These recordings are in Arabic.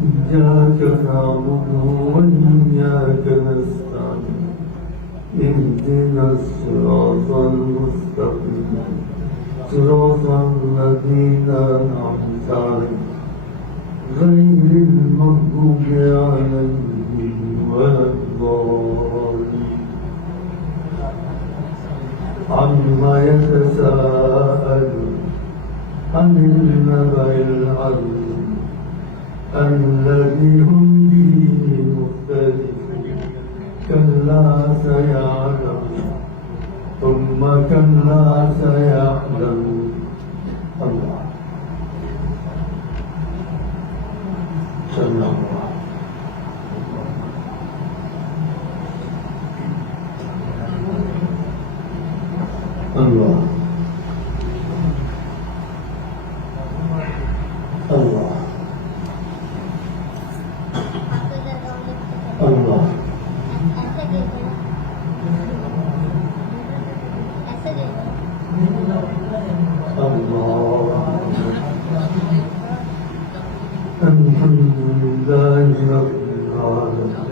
إياك نعبد وإياك نستعين اهدنا الصراط المستقيم صراط الذين أنعمت عليهم غير المغضوب عليهم ولا الضالين عما يتساءلون عن النبأ العظيم الذي هم فيه مختلفون كلا سيعلمون ثم كلا سيعلمون الله صلى الله الله الله الله الحمد لله رب العالمين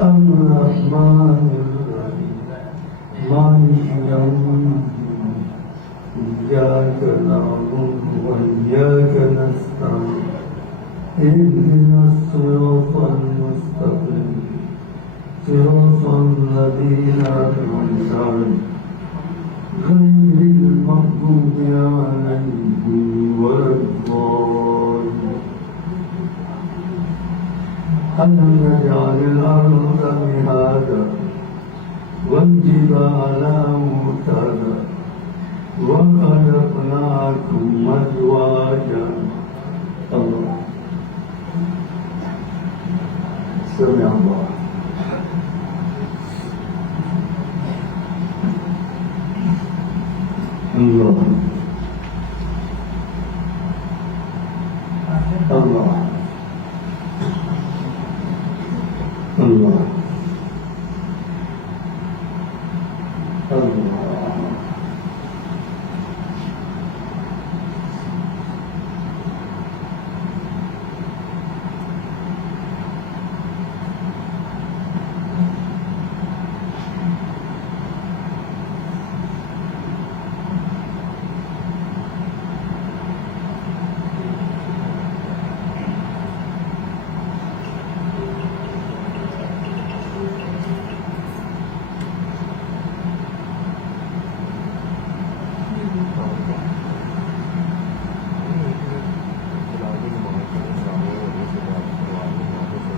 الرحمن الرحيم مالك يوم الدين إياك نعبد وإياك نستعين اهدنا الصراط المستقيم صراط الذين أنعمت عليهم غير المغضوب عليهم ولا الضالين ألم نجعل الأرض مهادا والجبال أوتادا وخلقناكم أزواجا الله سمع الله الله الله الله الله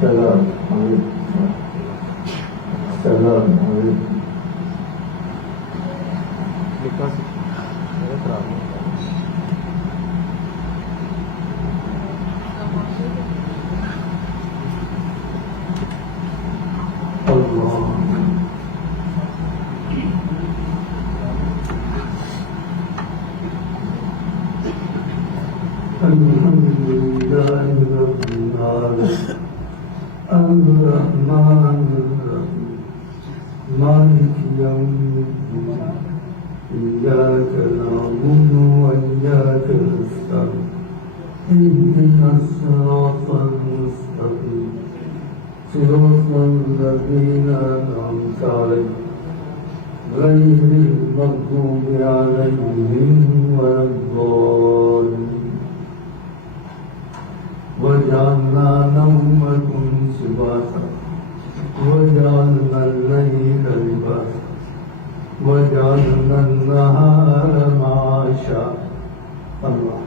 السلام عليكم السلام عليكم الله الحمد لله رب العالمين الرحمن الرحيم مالك يوم الدين إياك نعبد وإياك نستعين اهدنا الصراط المستقيم صراط الذين أنعمت عليهم غير المغضوب عليهم ولا الضالين وجعلنا نومكم سباتا وجعلنا الليل لباسا وجعلنا النهار معاشا الله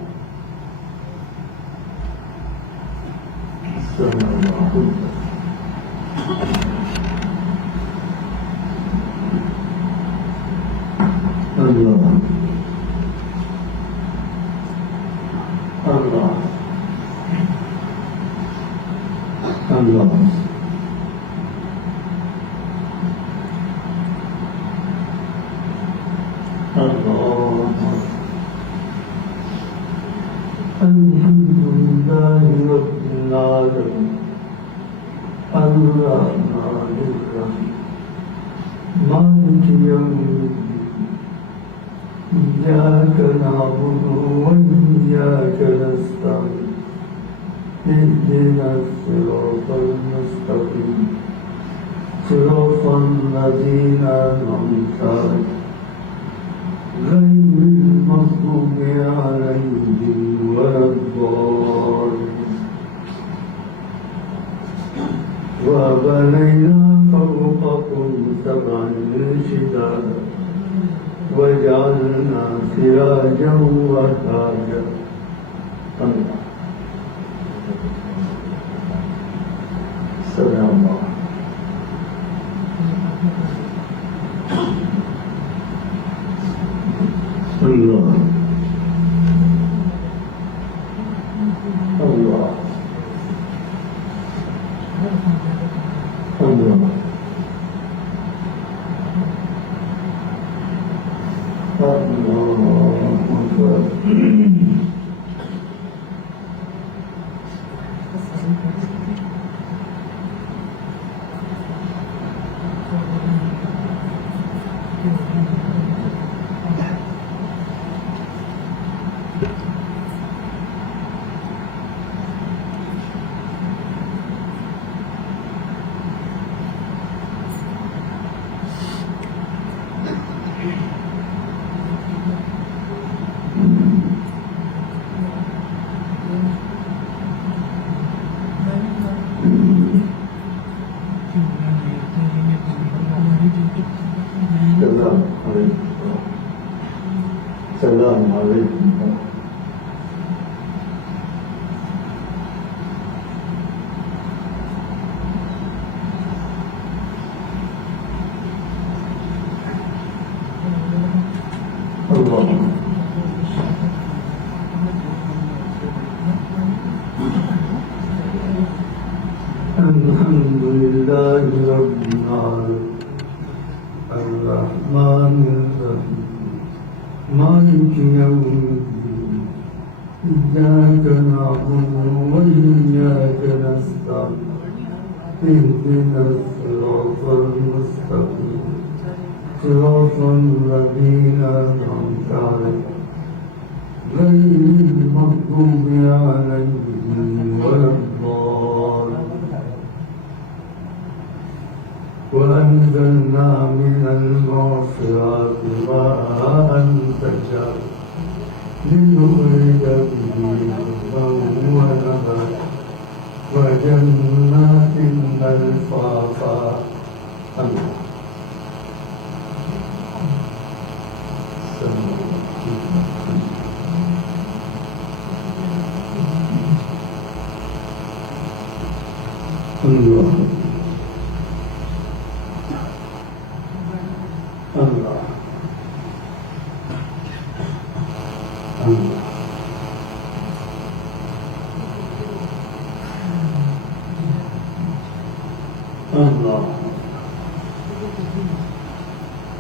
سمع الله الله الله الله الله الحمد لله رب العالمين الرحمن الرحيم مالك يوم الدين إياك نعبد وإياك نستعين اهدنا الصراط المستقيم صراط الذين أنعمت عليهم غير المغضوب عليهم ولا الضالين وبنينا فوقكم سبعا شدادا وجعلنا سراجا وهاجا الله سلام الله الله الله الله السلام عليكم الله الحمد لله رب العالمين الرحمن الرحيم مالك يوم الدين إياك نعبد وإياك نستعين اهدنا الصراط المستقيم صراط الذين أنعمت عليهم غير المغضوب عليهم ولا الضالين وأنزلنا من المعصرات ماء ثجاجا لنخرج به حبا ونباتا وجنات ألفافا الله الله الله الله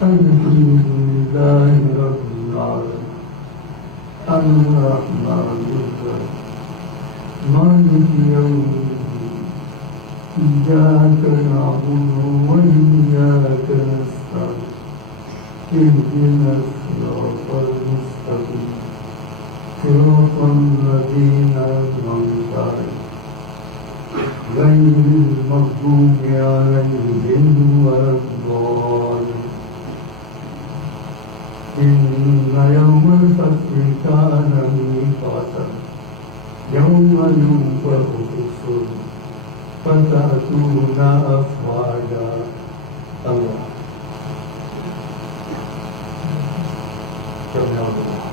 الحمد لله رب العالمين الرحمن الرحيم مالك يوم الدين إياك نعبد وإياك نستعين اهدنا الصراط المستقيم صراط الذين أنعمت عليهم غير المغضوب عليهم ولا الضالين إن يوم الفصل كان ميقاتا يوم ينفخ في الصور فتأتون أفواجا الله سمع الله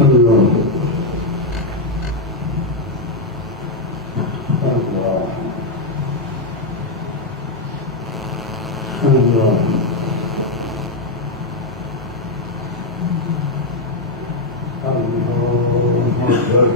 الله الله الله أكبر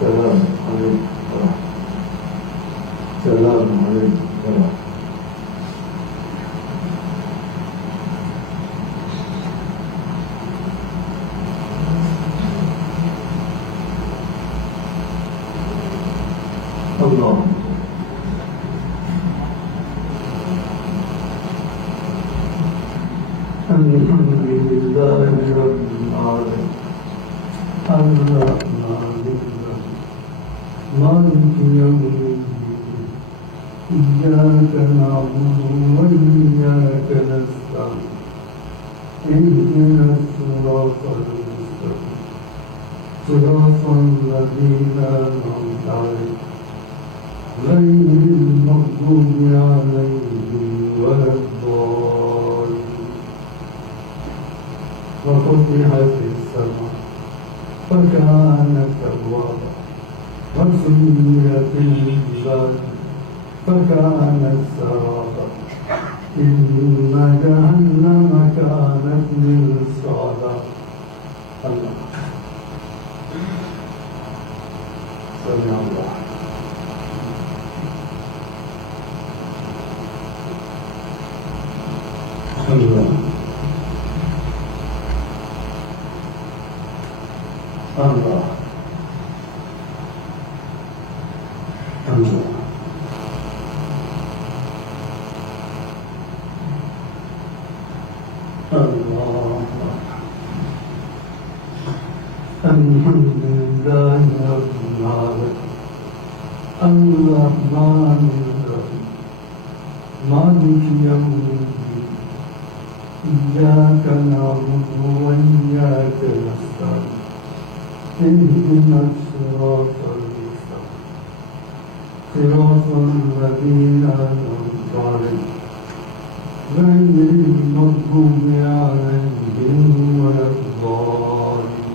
السلام عليكم السلام عليكم الله الحمد لله رب العالمين الرحمن الرحيم مالك يوم الدين إياك نعبد وإياك نستعين اهدنا الصراط المستقيم صراط الذين أنعمت عليهم غير المغضوب عليهم ولا الضالين وفتحت السماء فكانت أبوابا وسيرت الجبال فكانت سرابا إن جهنم كانت مرصادا الله سمع الله الله الله الله الله الحمد لله رب العالمين الرحمن الرحيم مالك يوم الدين إياك نعبد وإياك نستعين اهدنا الصراط المستقيم صراط الذين أنعمت عليهم غير المغضوب عليهم ولا الضالين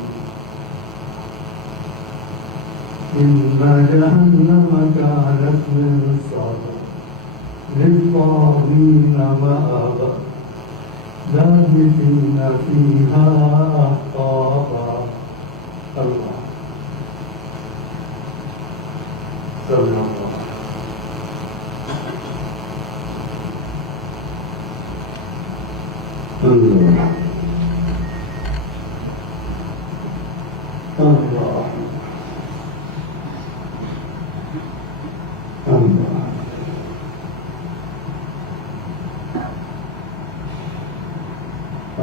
إن جهنم كانت مرصادا للطاغين مآبا لابثين فيها أحقابا الله سمع الله الله الله الله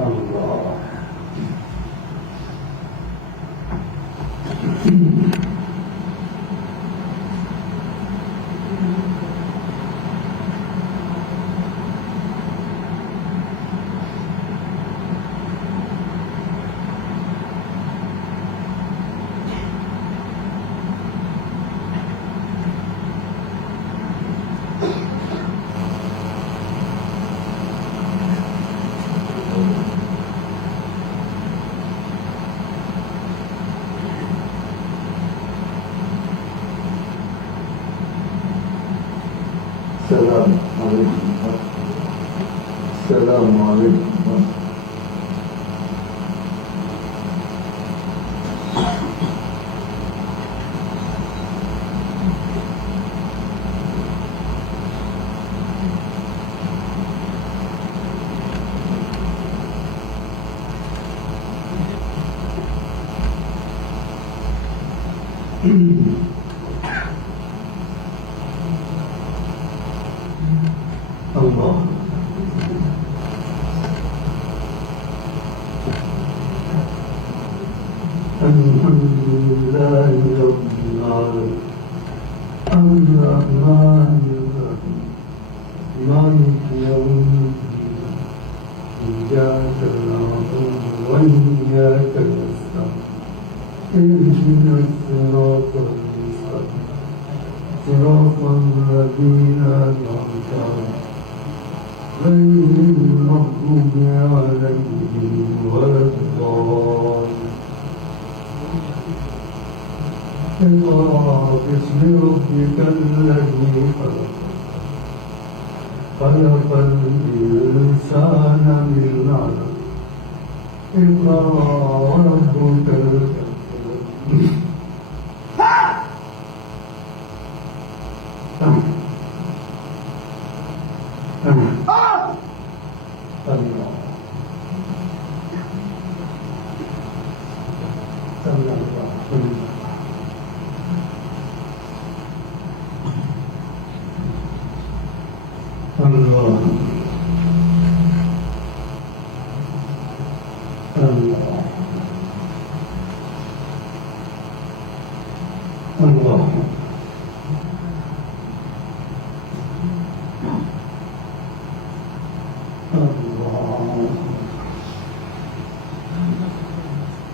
الله السلام عليكم السلام عليكم الله الحمد لله رب العالمين الرحمن الرحيم مالك يوم الدين إياك نعبد وإياك نستعين اهدنا الصراط المستقيم صراط الذين أنعمت عليهم غير المغضوب عليهم ولا الضالين اقرأ باسم ربك الذي خلق الإنسان من علق اقرأ وربك الأكرم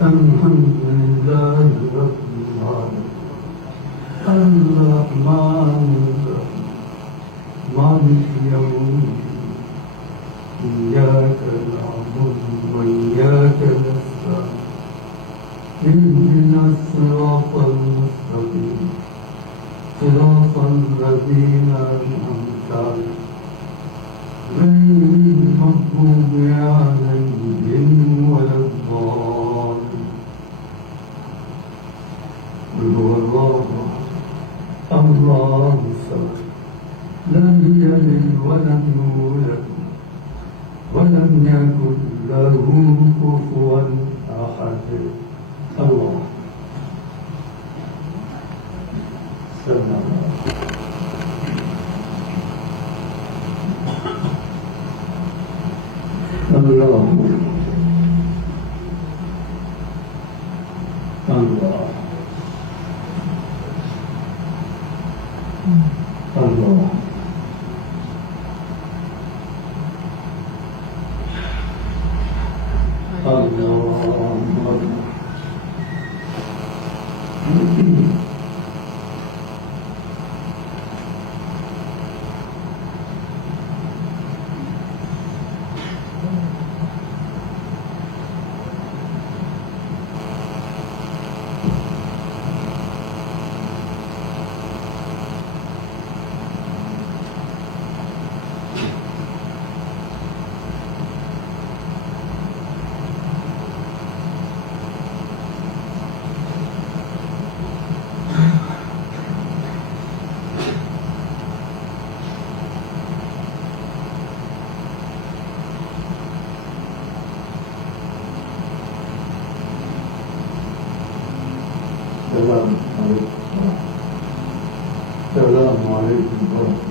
الحمد لله رب العالمين الرحمن الرحيم مالك يوم الدين إياك نعبد وإياك نستعين اهدنا الصراط المستقيم صراط الذين أنعمت عليهم غير المغضوب عليهم ولا الضالين قل هو الله الله الصمد لم يلد ولم يولد ولم يكن له كفوا أحد الله سلام الله الله الله السلام عليكم ورحمة